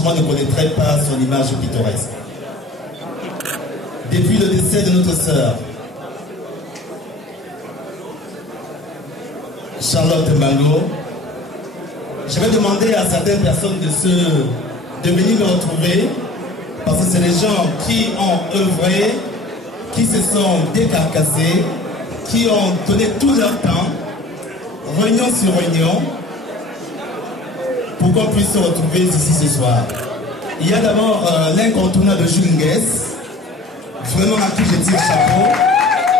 franchement ne connaîtrait pas son image pittoresque. Depuis le décès de notre sœur, Charlotte Mbango, je vais demander à certaines personnes de venir me retrouver, parce que c'est les gens qui ont œuvré, qui se sont décarcassés, qui ont donné tout leur temps, réunion sur réunion, pour qu'on puisse se retrouver ici ce soir. Il y a d'abord l'incontournable de Jules Nguès, vraiment à qui je tire chapeau.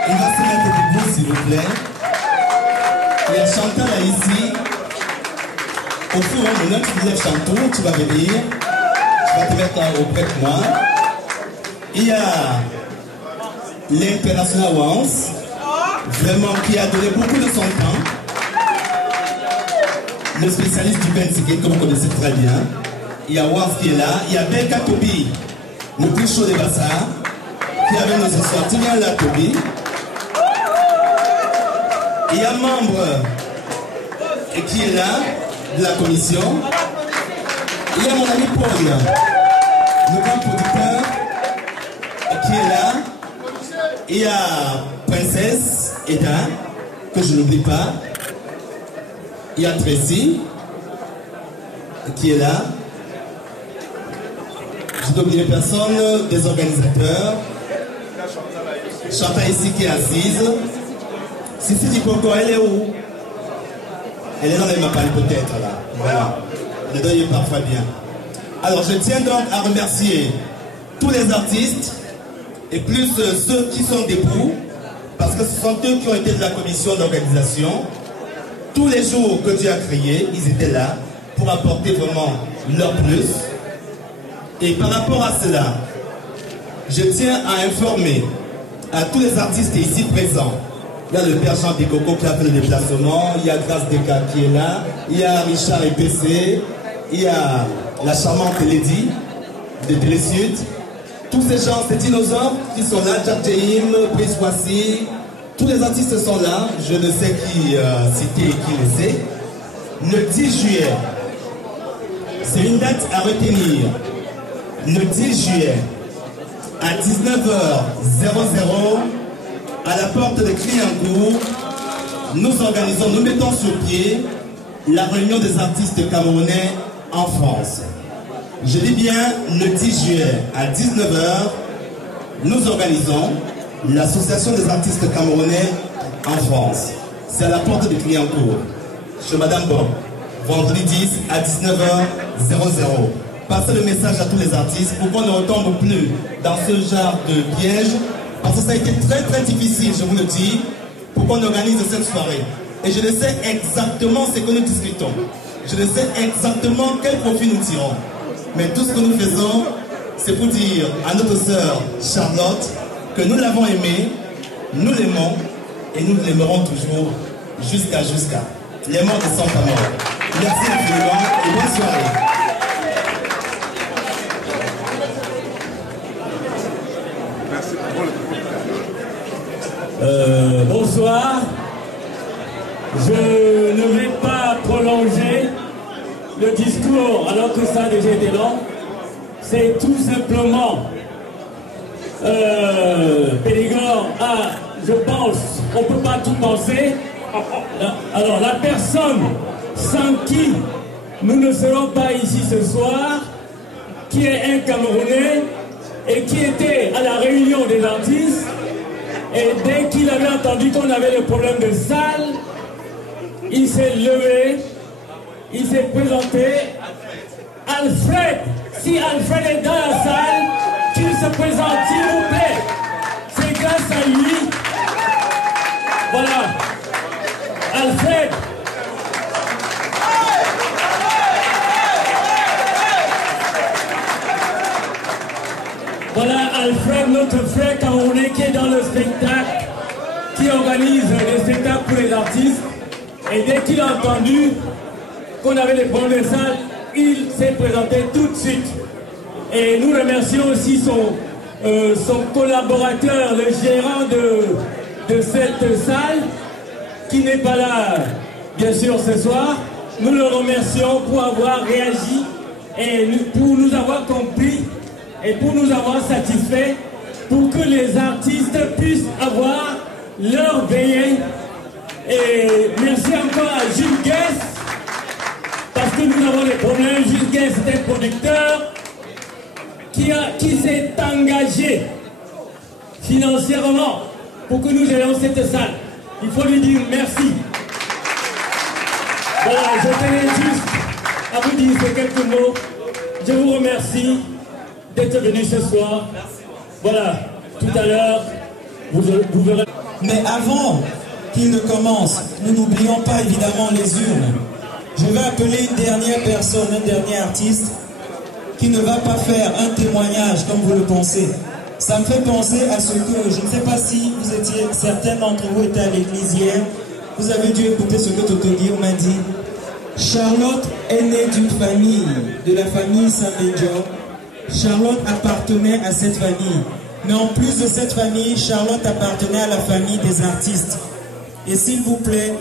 Il va se mettre debout s'il vous plaît. Il y a Chantal là ici. Au fur et à mesure tu lèves Chantal, tu vas venir. Tu vas te mettre auprès de moi. Il y a l'International Once, vraiment qui a donné beaucoup de son temps. Le spécialiste du Benziké que vous connaissez très bien. Il y a Once qui est là. Il y a Belka Tobi, le plus chaud des bassards, qui avait nous ce soir. Tu viens là, Tobi. Il y a un membre qui est là, de la commission. Il y a mon ami Paul, le grand producteur, qui est là. Il y a Princesse Eda, que je n'oublie pas. Il y a Tracy, qui est là. Je dois oublier personne, des organisateurs. Chantal ici qui est assise. Sissi Dikoko, elle est où? Elle est dans les mappales peut-être là. Voilà. Le deuil est parfois bien. Alors je tiens donc à remercier tous les artistes et plus ceux qui sont debout, parce que ce sont eux qui ont été de la commission d'organisation. Tous les jours que Dieu a créé, ils étaient là pour apporter vraiment leur plus. Et par rapport à cela, je tiens à informer à tous les artistes ici présents. Il y a le père Jean Décoco qui a fait le déplacement, il y a Grâce Deka qui est là, il y a Richard EPC, il y a la charmante Lady de Télé Sud. Tous ces gens, ces dinosaures qui sont là, Jack Jahim, Brice Wassi, tous les artistes sont là, je ne sais qui citer et qui laisser. Le 10 juillet, c'est une date à retenir. Le 10 juillet, à 19h00, à la porte de Clignancourt, nous organisons, nous mettons sur pied la réunion des artistes camerounais en France. Je dis bien le 10 juillet à 19h, nous organisons l'association des artistes camerounais en France. C'est à la porte de Clignancourt, chez Madame Bob, vendredi 10 à 19h00. Passez le message à tous les artistes pour qu'on ne retombe plus dans ce genre de piège. Parce que ça a été très très difficile, je vous le dis, pour qu'on organise cette soirée. Et je ne sais exactement ce que nous discutons. Je ne sais exactement quel profit nous tirons. Mais tout ce que nous faisons, c'est pour dire à notre sœur Charlotte que nous l'avons aimée, nous l'aimons et nous l'aimerons toujours jusqu'à. Les morts ne sont pas morts. Merci infiniment et bonne soirée. Bonsoir. Je ne vais pas prolonger le discours alors que ça a déjà été long. C'est tout simplement Périgord a, je pense, on ne peut pas tout penser. Alors la personne sans qui nous ne serons pas ici ce soir, qui est un Camerounais et qui était à la réunion des artistes. Et dès qu'il avait entendu qu'on avait le problème de salle, il s'est levé, il s'est présenté. Alfred, si Alfred est dans la salle, qu'il se présente, s'il vous plaît. C'est grâce à lui. Voilà. Alfred. Voilà Alfred, notre frère camerounais qui est dans le spectacle, qui organise les spectacles pour les artistes. Et dès qu'il a entendu qu'on avait des problèmes de salle, il s'est présenté tout de suite. Et nous remercions aussi son collaborateur, le gérant de cette salle, qui n'est pas là, bien sûr, ce soir. Nous le remercions pour avoir réagi et pour nous avoir compris et pour nous avoir satisfaits, pour que les artistes puissent avoir leur veillée. Et merci encore à Jules Guest, parce que nous avons des problèmes. Jules Guest est un producteur qui s'est engagé financièrement pour que nous ayons cette salle. Il faut lui dire merci. Voilà, je tenais juste à vous dire ces quelques mots. Je vous remercie d'être venu ce soir. Voilà, tout à l'heure, vous verrez. Mais avant qu'il ne commence, nous n'oublions pas évidemment les urnes. Je vais appeler une dernière personne, un dernier artiste qui ne va pas faire un témoignage comme vous le pensez. Ça me fait penser à ce que, je ne sais pas si vous étiez, certains d'entre vous étaient à l'église hier, vous avez dû écouter ce que Toto Guillaume m'a dit. Charlotte est née d'une famille, de la famille Saint-Médior. Charlotte appartenait à cette famille. Mais en plus de cette famille, Charlotte appartenait à la famille des artistes. Et s'il vous plaît,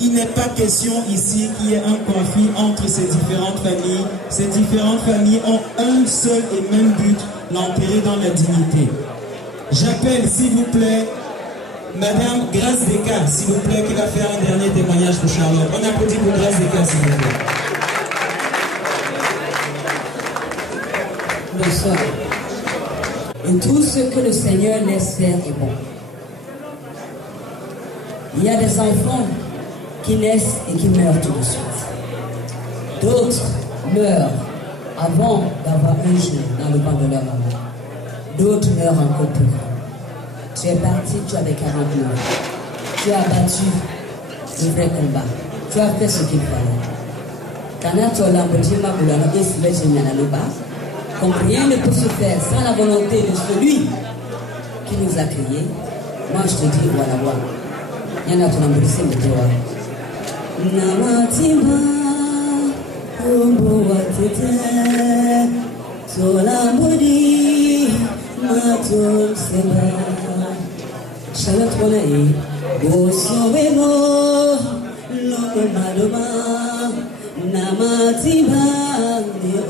il n'est pas question ici qu'il y ait un conflit entre ces différentes familles. Ces différentes familles ont un seul et même but, l'enterrer dans la dignité. J'appelle, s'il vous plaît, Madame Grace Desca, s'il vous plaît, qui va faire un dernier témoignage pour Charlotte. On applaudit pour Grace Desca, s'il vous plaît. Bonsoir. Et tout ce que le Seigneur laisse faire est bon. Il y a des enfants qui naissent et qui meurent tout de suite. D'autres meurent avant d'avoir un jour dans le banc de leur maman. D'autres meurent encore plus grands. Tu es parti, tu avais 49 ans. Tu as battu le vrai combat. Tu as fait ce qu'il fallait. Comme rien ne peut se faire sans la volonté de celui qui nous a créés, moi je te dis voilà, voilà. Il y en a qui ont brûlé le droit. Namatima, Ombo Watete, Solambodi, Matum Seba, Charlotte Monae, Bosovemo, Lomo Madoma, Namatima, Dio.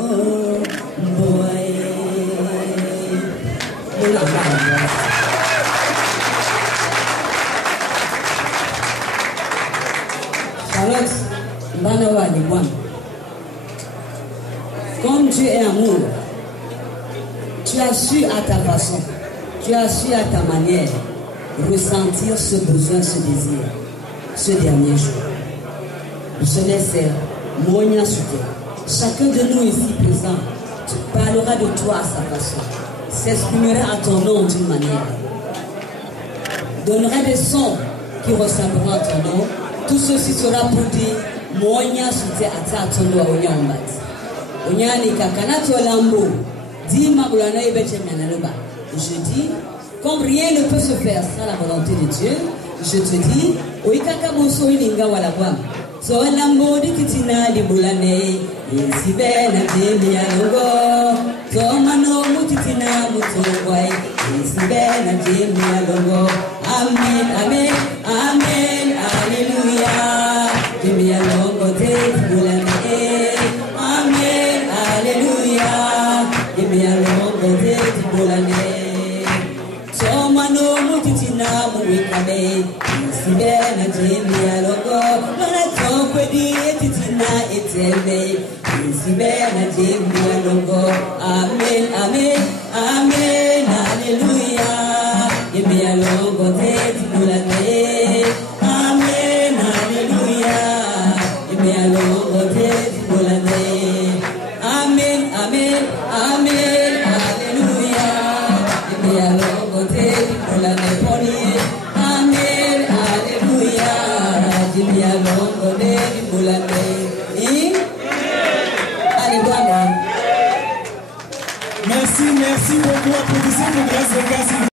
Charlotte, comme Dieu est amour, tu as su à ta façon, tu as su à ta manière ressentir ce besoin, ce désir, ce dernier jour. Je laisse Monia Souté. Chacun de nous ici présent parlera de toi à sa façon, s'exprimera à ton nom d'une manière, donnera des sons qui ressembleront à ton nom. Tout ceci sera pour dire Monia Souté à ta ton nom à Onya Ombat. Onya ni kakanato lambo, dit Magulana Ebeche Mianaloba. Je dis, comme rien ne peut se faire sans la volonté de Dieu, je te dis, Oikaka Monso Ilinga Walabam. So lambo di kitina di bulane, isibe na demi alongo. So mano mutitina mutongwai, isibe na demi alongo. Amen, amen, amen, hallelujah. Demi alongo te bulane, amen, hallelujah. Demi alongo te bulane. So mano mutitina muwikame, isibe na demi alongo. Amen, amen, amen, hallelujah. Give me a long day. Amen, hallelujah. Give me a long day. Amen, amen, amen, hallelujah. Give me a long day. Amen, hallelujah. Give me a long day. Merci beaucoup. Applaudissez pour Grace Desca.